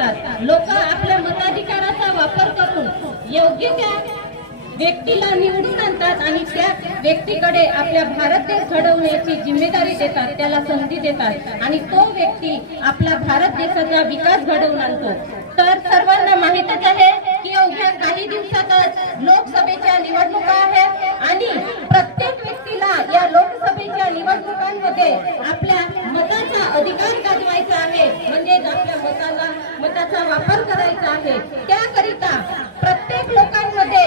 करतात. लोक आपल्या मताधिकाराचा वापर करून योग्य त्या व्यक्तीला निवडून आणतात आणि त्या व्यक्तीकडे आपल्या भारत देश घडवण्याची जिम्मेदारी देतात त्याला संधी देतात. आणि तो व्यक्ती आपला भारत देशाचा विकास घडवून आणतो. तर सर्वांना माहितच आहे की अवघ्या काही दिवस आहे. त्याकरिता प्रत्येक लोकांमध्ये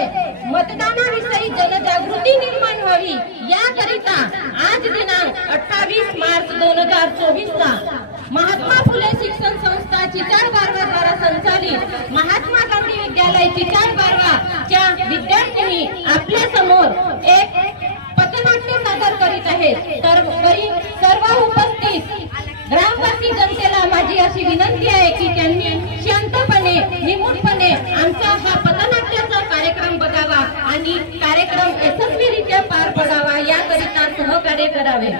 मतदानाविषयी जनजागृती निर्माण व्हावी. याकरिता आज दिनांक अठ्ठावीस मार्च दोन हजार चोवीस ला महात्मा फुले शिक्षण संस्था चिचार बारवा द्वारा संचालित महात्मा गांधी विद्यालय चिचार बारवा च्या विद्यार्थ्यांनी आपल्यासमोर एक पथनाट्य सादर करीत आहेत. तर सर्व उपस्थित ग्रामवासी जनतेला माझी अशी विनंती आहे की त्यांनी आमचा हा पथनाट्याचा कार्यक्रम बघावा आणि कार्यक्रम यशस्वीरित्या पार पडावा याकरिता सहकार्य करावे.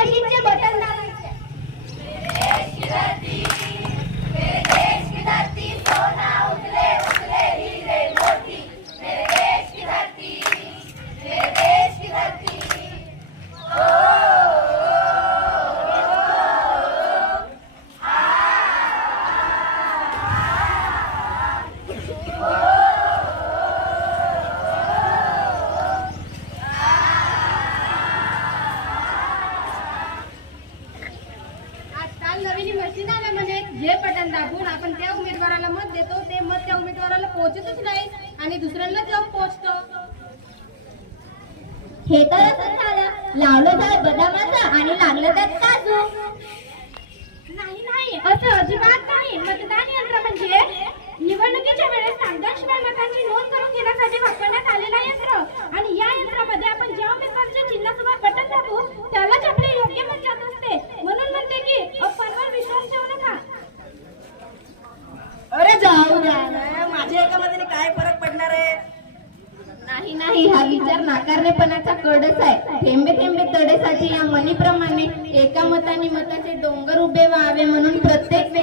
我是你爸 नाही आणि दुसऱ्यांना जाऊन पोहोचतो हे तर असं झालं. लावलं झाड बदामाचं आणि लागलं त्यात काजू. नाही नाही. असं अजिबात नाही. मतदान यंत्र म्हणजे निवडणुकीच्या वेळेस कागदाशिवाय मतांची नोंद करून घेण्यासाठी वापरण्यात आलेला यंत्र. आणि या यंत्रामध्ये आपण ज्या उमेदवाराच्या चिन्हासोबत बटन दाबू त्यालाच आपले योग्य मत जात असते. म्हणून म्हणते की अफवांवर विश्वास ठेवू नका. अरे जाऊ द्या. माझ्या एका मताने काय फरक पडणार आहे? नाही नाही हा विचार नाकारणेपणाचा कडच आहे. थेंबे थेंबे तडेसाठी या मनीप्रमाणे एका मताने मताचे डोंगर उभे व्हावे म्हणून प्रत्येक व्यक्ती